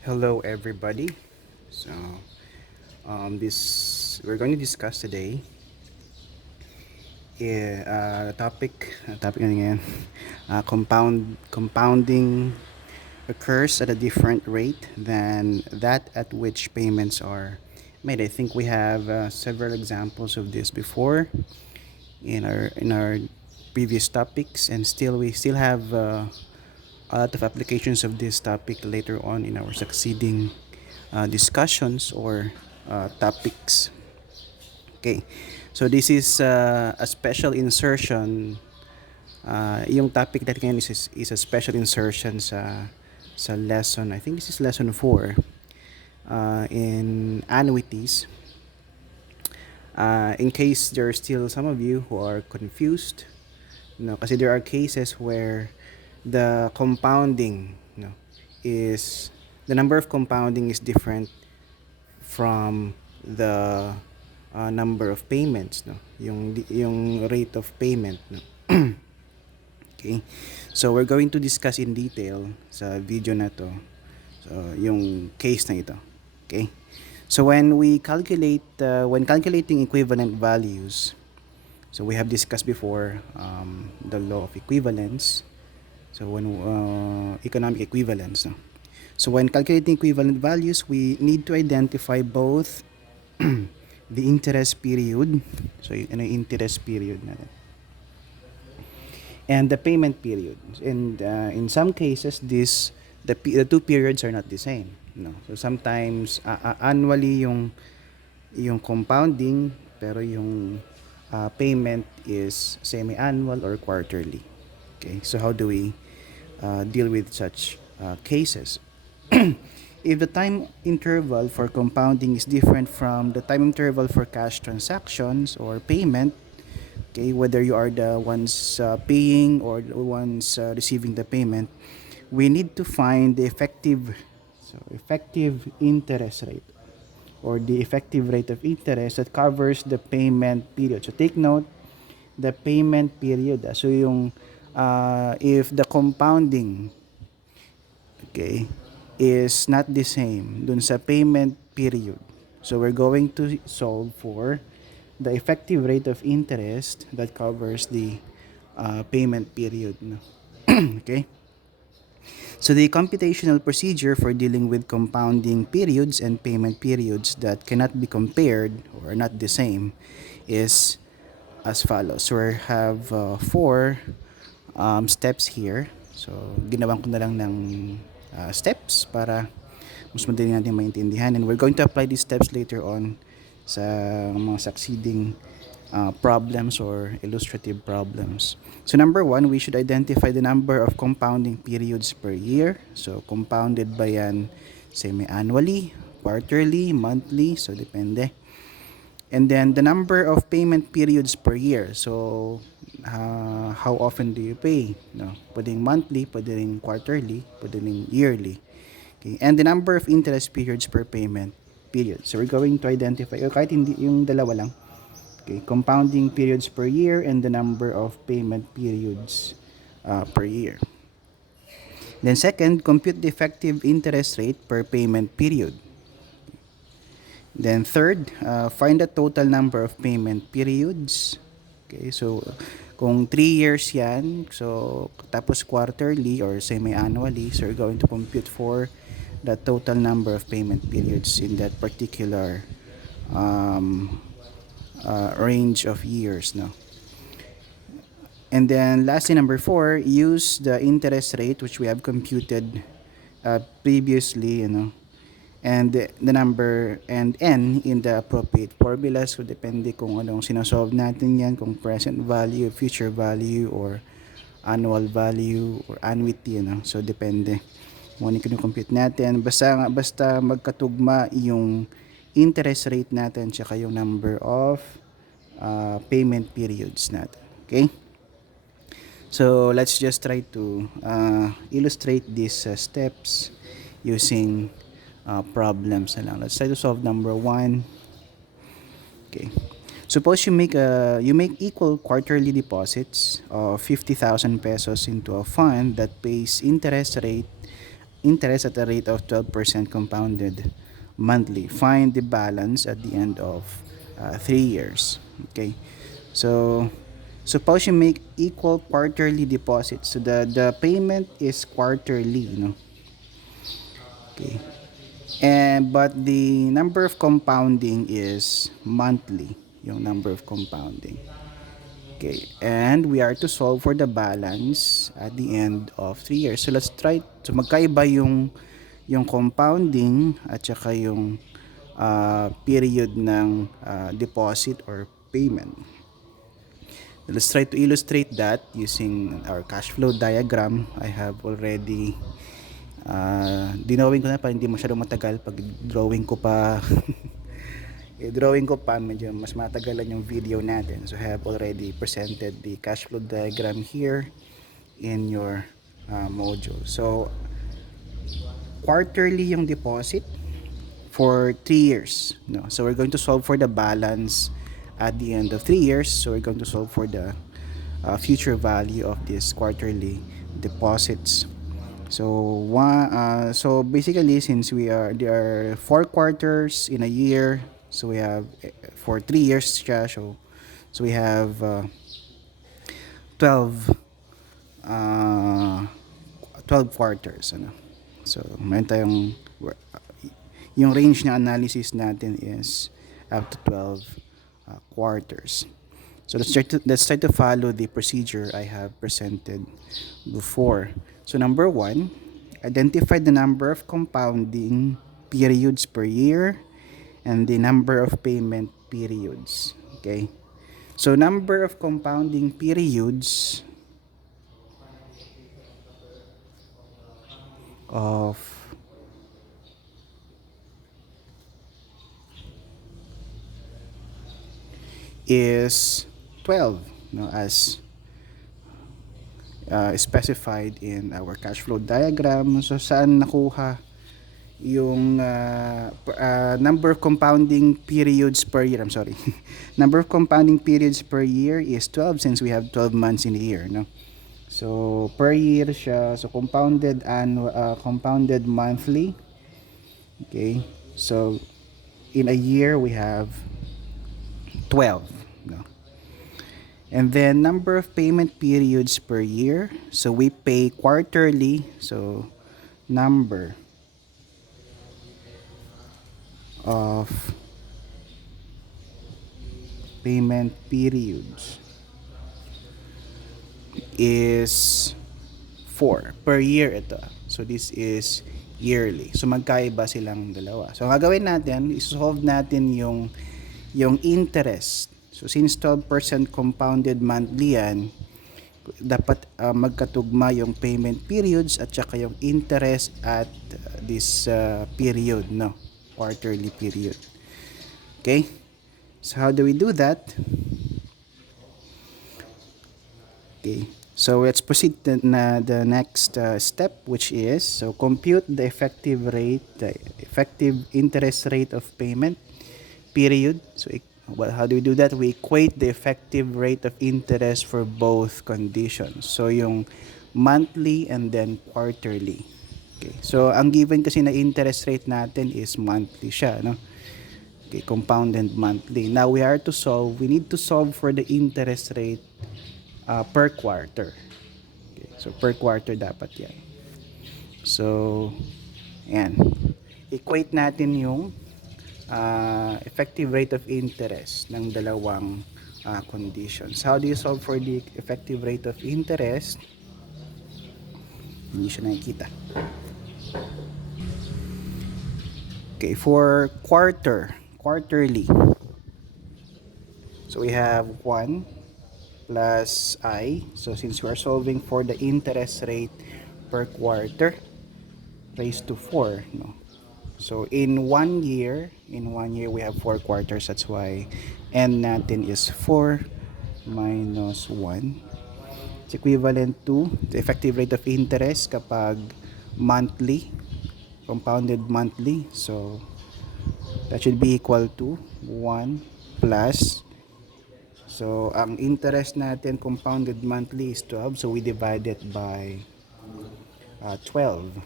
Hello, everybody. So, this we're going to discuss today. Topic ano ngayon? Compounding occurs at a different rate than that at which payments are made. I think we have several examples of this before in our previous topics, and we still have a lot of applications of this topic later on in our succeeding discussions or topics. Okay, so this is a special insertion. Yung topic natin ngayon is a special insertion sa lesson. I think this is lesson 4 in annuities. In case there are still some of you who are confused, kasi there are cases where the compounding, is the number of compounding is different from the number of payments, yung rate of payment, okay, so we're going to discuss in detail sa video na to, so yung case na ito. Okay, so when calculating equivalent values, so we have discussed before the law of equivalence. So when economic equivalence, no? So when calculating equivalent values, we need to identify both the interest period, so interest period natin, and the payment period. And in some cases, the two periods are not the same. So sometimes annually yung compounding, pero yung payment is semi-annual or quarterly. Okay, so how do we deal with such cases? If the time interval for compounding is different from the time interval for cash transactions or payment, okay, whether you are the ones paying or the ones receiving the payment, we need to find the effective interest rate, or the effective rate of interest that covers the payment period. So take note, the payment period. So yung if the compounding, okay, is not the same dun sa payment period, so we're going to solve for the effective rate of interest that covers the payment period, okay. So the computational procedure for dealing with compounding periods and payment periods that cannot be compared or not the same is as follows. So we have four steps here. So ginawan ko na lang ng steps para mas madali natin maintindihan, and we're going to apply these steps later on sa mga succeeding problems or illustrative problems. So number one, we should identify the number of compounding periods per year. So compounded ba yan semi-annually, quarterly, monthly, so depende. And then the number of payment periods per year. So how often do you pay? Pwedeng monthly, pwedeng quarterly, pwedeng yearly. Okay. And the number of interest periods per payment period. So we're going to identify, o kahit hindi yung dalawa lang. Okay, compounding periods per year and the number of payment periods per year. Then second, compute the effective interest rate per payment period. Then third, find the total number of payment periods. Okay, so kung 3 years yan, so tapos quarterly or semi-annually, so we're going to compute for the total number of payment periods in that particular range of years, And then lastly, number 4, use the interest rate which we have computed previously, and the number and n in the appropriate formula. So depende kung anong sinasolve natin yan, kung present value, future value, or annual value, or annuity, So depende kung ano compute natin. Basta magkatugma yung interest rate natin tsaka yung number of payment periods natin. Okay? So let's just try to illustrate these steps using problems na lang. Let's try to solve number 1. Okay. Suppose you make equal quarterly deposits of 50,000 pesos into a fund that pays interest rate interest at a rate of 12% compounded monthly. Find the balance at the end of 3 years. Okay, so suppose you make equal quarterly deposits. So the payment is quarterly, Okay, and but the number of compounding is monthly. Yung number of compounding. Okay, and we are to solve for the balance at the end of 3 years. So let's try. So magkaiba yung compounding at saka yung period ng deposit or payment. Let's try to illustrate that using our cash flow diagram. I have already dinawin ko na para hindi masyadong matagal pag drawing ko pa. Drawing ko pa medyo mas matagalan yung video natin. So I have already presented the cash flow diagram here in your module. So quarterly yung deposit for 3 years. No? So we're going to solve for the balance at the end of 3 years. So we're going to solve for the future value of these quarterly deposits. So so basically, since there are 4 quarters in a year, so we have for 3 years siya. So we have 12 uh, 12 quarters, ano. So meron tayong yung range ng analysis natin is up to 12 quarters. So let's try to follow the procedure I have presented before. So number 1, identify the number of compounding periods per year and the number of payment periods. Okay. So number of compounding periods of is 12, as specified in our cash flow diagram. So saan nakuha yung number of compounding periods per year? I'm sorry. Number of compounding periods per year is 12 since we have 12 months in a year, no? So per year siya. So compounded monthly. Okay. So in a year we have 12, no? And then number of payment periods per year. So we pay quarterly. So number of payment periods is 4 per year ito. So this is yearly. So magkaiba silang dalawa. So ang gagawin natin, isolve natin yung interest. So since 12% compounded monthly yan, dapat magkatugma yung payment periods at saka yung interest at this period, no? Quarterly period. Okay? So how do we do that? Okay. So let's proceed to the next step, which is, so compute the effective interest rate of payment period. So how do we do that? We equate the effective rate of interest for both conditions. So yung monthly and then quarterly. Okay. So ang given kasi na interest rate natin is monthly siya, no? Okay, compounded monthly. Now we need to solve for the interest rate per quarter. Okay, so per quarter dapat yan. So yan. Equate natin yung effective rate of interest ng dalawang conditions. How do you solve for the effective rate of interest? Hindi siya nakikita. Okay, for quarterly. So we have 1 plus I. So since we are solving for the interest rate per quarter, raised to 4, no? So in 1 year we have 4 quarters. That's why n natin is 4 minus 1. It's equivalent to the effective rate of interest kapag monthly, compounded monthly. So that should be equal to 1 plus, so ang interest natin compounded monthly is 12, so we divide it by 12.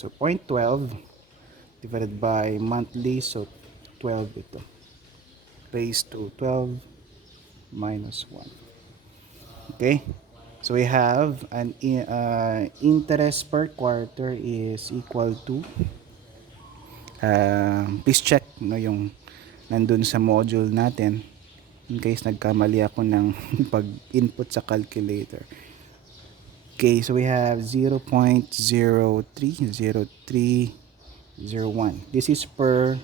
So 0.12 divided by monthly, so 12 ito. Raised to 12 minus 1. Okay? So we have an interest per quarter is equal to, please check no yung nandun sa module natin in case nagkamali ako ng pag-input sa calculator. Okay, so we have 0.030301. This is per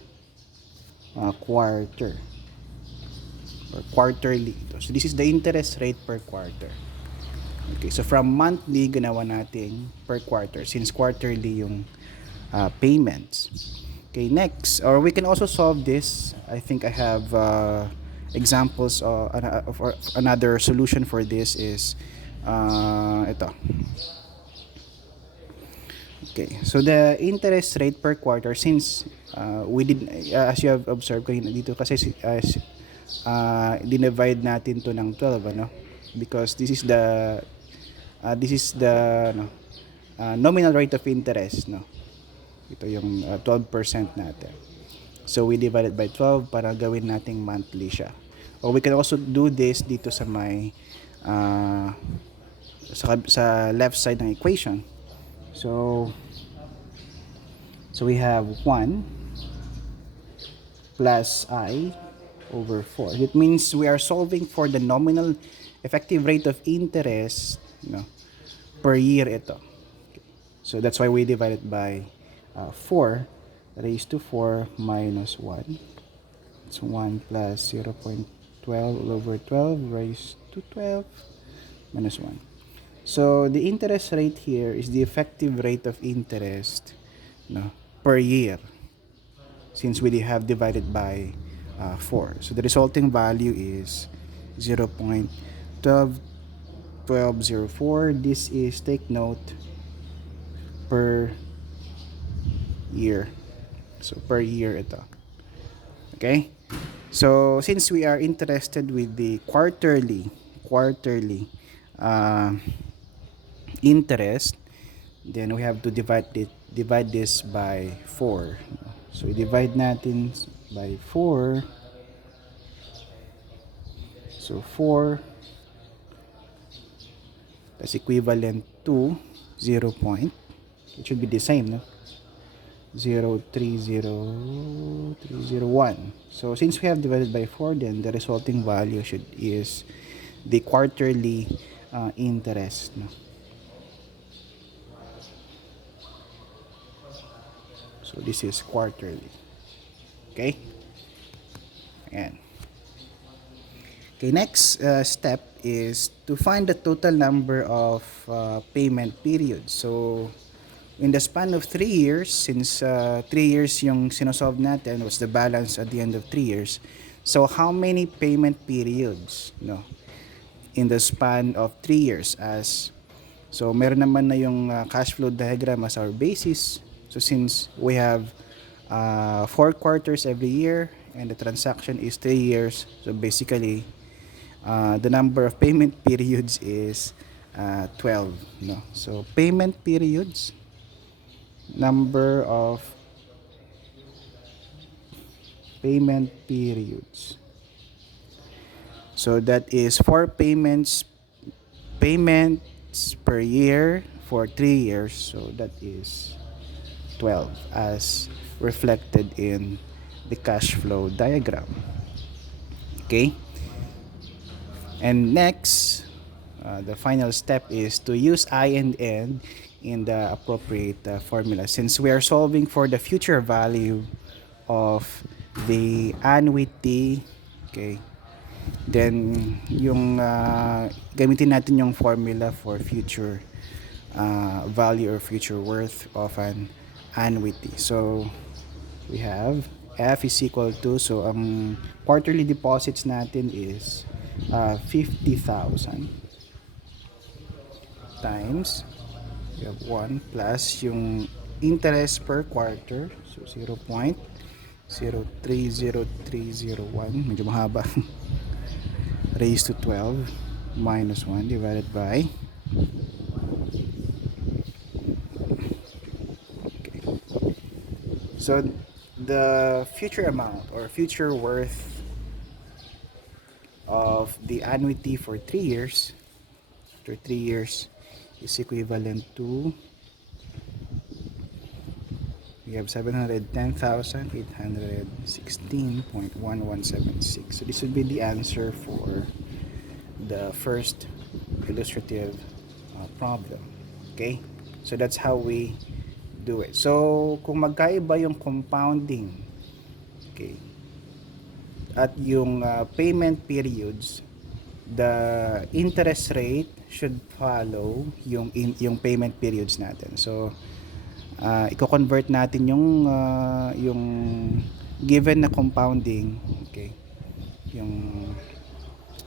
quarter or quarterly. So this is the interest rate per quarter. Okay, so from monthly, ginawa natin per quarter since quarterly yung payments. Okay, next, or we can also solve this. I think I have examples of another solution for this is ito. Okay, so the interest rate per quarter since we did as you have observed kanina dito kasi dinivide natin to ng 12 ano because this is the no, nominal rate of interest no. Ito yung 12% natin. So we divide it by 12 para gawin nating monthly siya. Or we can also do this dito sa may sa left side ng equation. So we have 1 plus I over 4. It means we are solving for the nominal effective rate of interest no, per year ito. Okay. So that's why we divide it by 4 raised to 4 minus 1. It's 1 plus 0.12 over 12 raised to 12 minus 1. So the interest rate here is the effective rate of interest no, per year since we have divided by 4. So the resulting value is 0.1204. This is, take note, per year. So per year ito. Okay? So since we are interested with the quarterly interest, then we have to divide this by 4. So divide natin by 4. So 4 that's equivalent to 0. It should be the same, no? 0.30301. So since we have divided by 4, then the resulting value is the quarterly interest, no? So this is quarterly. Okay? Ayan. Okay, next step is to find the total number of payment periods. So in the span of 3 years, since 3 years yung sinosolve natin, was the balance at the end of 3 years. So how many payment periods no, in the span of 3 years? So meron naman na yung cash flow diagram as our basis. So since we have 4 quarters every year and the transaction is 3 years, so basically the number of payment periods is 12. No? So payment periods, number of payment periods. So that is 4 payments per year for 3 years. So that is 12 as reflected in the cash flow diagram. Okay? And next, the final step is to use I and N in the appropriate formula. Since we are solving for the future value of the annuity, okay, then yung gamitin natin yung formula for future value or future worth of an annuity. So we have F is equal to, so ang quarterly deposits natin is 50,000 times we have 1 plus yung interest per quarter, so 0.030301, medyo mahaba, raised to 12 minus 1 divided by So the future amount or future worth of the annuity for 3 years, after 3 years, is equivalent to, we have 710,816.1176. So this would be the answer for the first illustrative problem. Okay? So that's how we do it. So kung magkaiba yung compounding, okay, at yung payment periods, the interest rate should follow yung payment periods natin. So i-convert natin yung given na compounding, okay, yung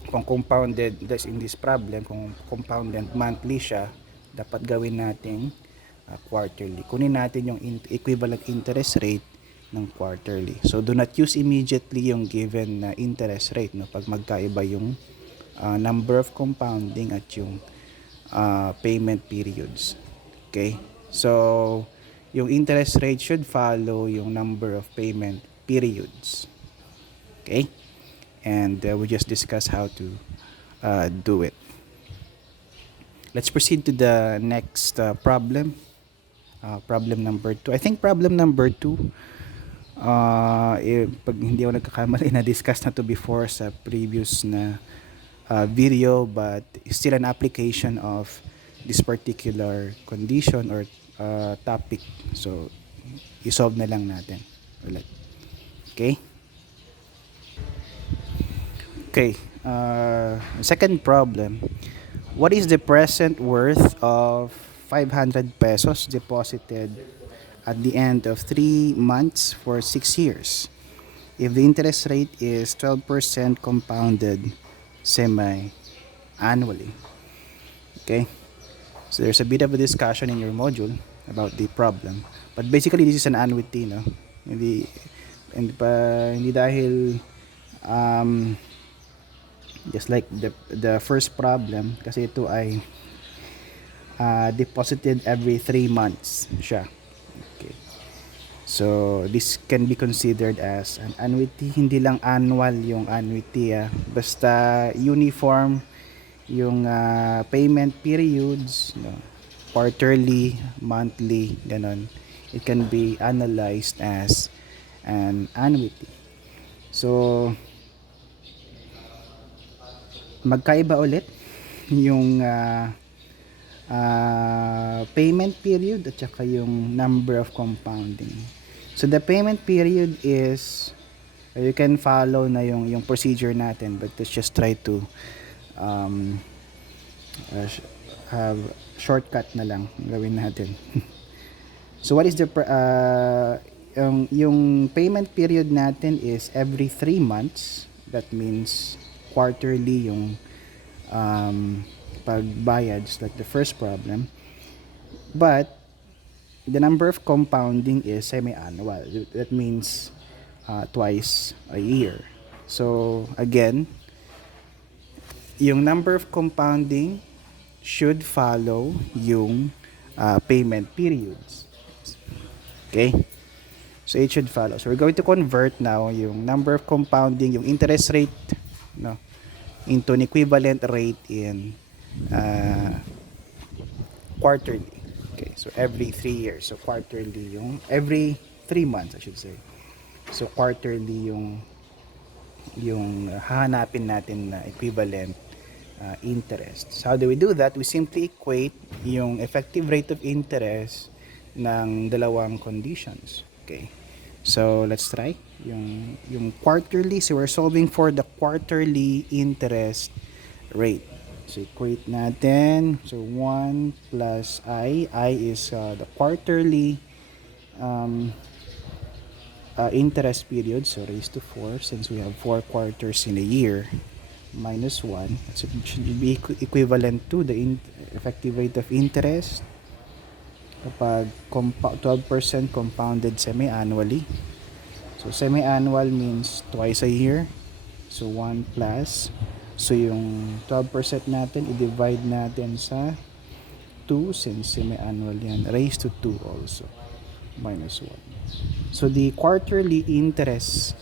kung compounded, that's in this problem, kung compounded monthly siya, dapat gawin natin quarterly. Kunin natin yung equivalent interest rate ng quarterly. So do not use immediately yung given na interest rate, no, pag magkaiba yung number of compounding at yung payment periods. Okay? So yung interest rate should follow yung number of payment periods. Okay? And we just discuss how to do it. Let's proceed to the next problem. Problem number 2. I think problem number 2, pag hindi ako nagkakamali, na-discuss na to before sa previous na video, but still an application of this particular condition or topic. So, isolve na lang natin ulit. Okay? Okay. Second problem. What is the present worth of 500 pesos deposited at the end of 3 months for 6 years if the interest rate is 12% compounded semi-annually? Okay, so there's a bit of a discussion in your module about the problem, but basically this is an annuity, no? Hindi dahil just like the first problem, kasi ito ay deposited every 3 months siya. Okay. So this can be considered as an annuity. Hindi lang annual yung annuity, basta uniform yung payment periods, no? Quarterly, monthly, ganon. It can be analyzed as an annuity. So magkaiba ulit yung payment period at saka yung number of compounding. So the payment period is, you can follow na yung procedure natin, but let's just try to have shortcut na lang gawin natin. So what is the yung payment period natin is every 3 months. That means quarterly yung pagbayad, just like the first problem. But the number of compounding is semi-annual. That means twice a year. So again, yung number of compounding should follow yung payment periods. Okay? So it should follow. So we're going to convert now yung number of compounding, yung interest rate, no, into an equivalent rate in quarterly. Okay, so every 3 years. So quarterly yung every 3 months, I should say. So quarterly yung hahanapin natin na equivalent interest. So how do we do that? We simply equate yung effective rate of interest ng dalawang conditions. Okay. So let's try yung quarterly. So we're solving for the quarterly interest rate. So equate natin. So 1 plus I is the quarterly interest period. So raised to 4 since we have 4 quarters in a year, minus 1. So it should be equivalent to the effective rate of interest kapag 12% compounded semi-annually. So semi-annual means twice a year. So 1 plus, so yung 12% natin, i-divide natin sa 2 since semi-annual yan, raised to 2 also, minus 1. So the quarterly interest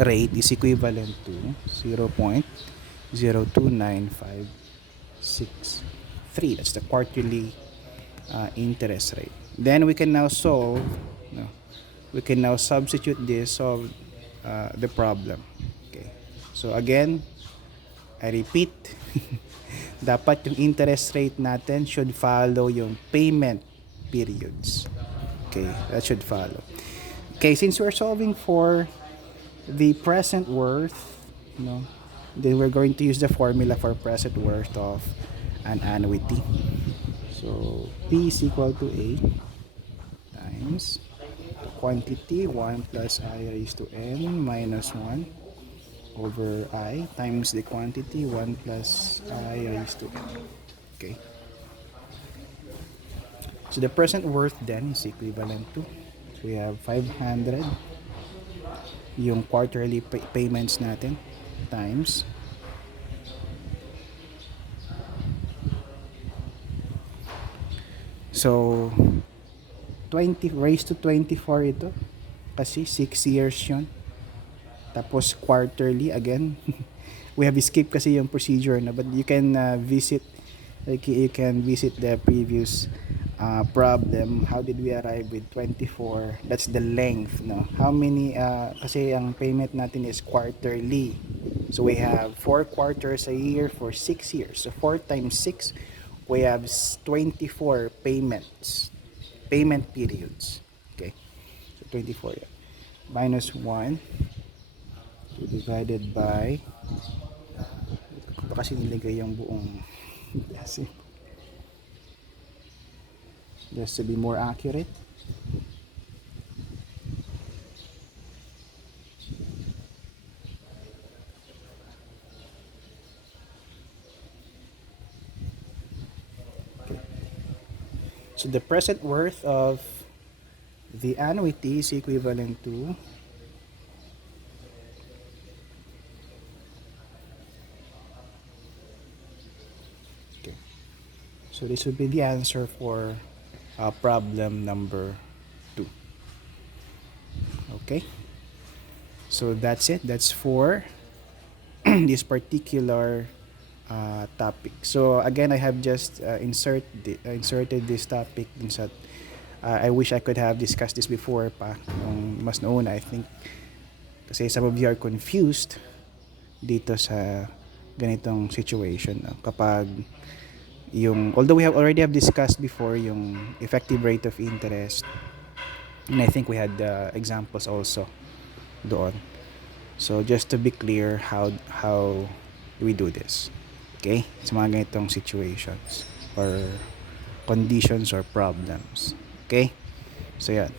rate is equivalent to 0.02956 That's the quarterly interest rate. Then we can now solve, no, we can now substitute this, solve the problem. Okay. So again, I repeat, dapat yung interest rate natin should follow yung payment periods. Okay, that should follow. Okay, since we're solving for the present worth, no, then we're going to use the formula for present worth of an annuity. So P is equal to A times quantity 1 plus I raised to n minus 1 over I times the quantity 1 plus I raised to n. Okay. So the present worth then is equivalent to, so we have 500 yung quarterly payments natin times so 20 raised to 24 ito kasi 6 years yun. Tapos quarterly again. We have skipped kasi yung procedure na, but you can visit, like you can visit the previous problem. How did we arrive with 24? That's the length, no? How many kasi ang payment natin is quarterly. So we have 4 quarters a year for 6 years. So 4 times 6, we have 24 payment periods. Okay. So 24 minus 1 divided by, kasi nilagay yung buong just to be more accurate. Okay. So the present worth of the annuity is equivalent to okay. So this would be the answer for problem number 2. Okay. So that's it. That's for this particular topic. So again, I have just inserted this topic dun sa I wish I could have discussed this before pa nung mas noon. I think kasi some of you are confused dito sa ganitong situation, no? Kapag yung, although we have already have discussed before yung effective rate of interest, and I think we had examples also doon. So just to be clear how we do this. Okay? Sa mga ganitong situations or conditions or problems. Okay? So yan.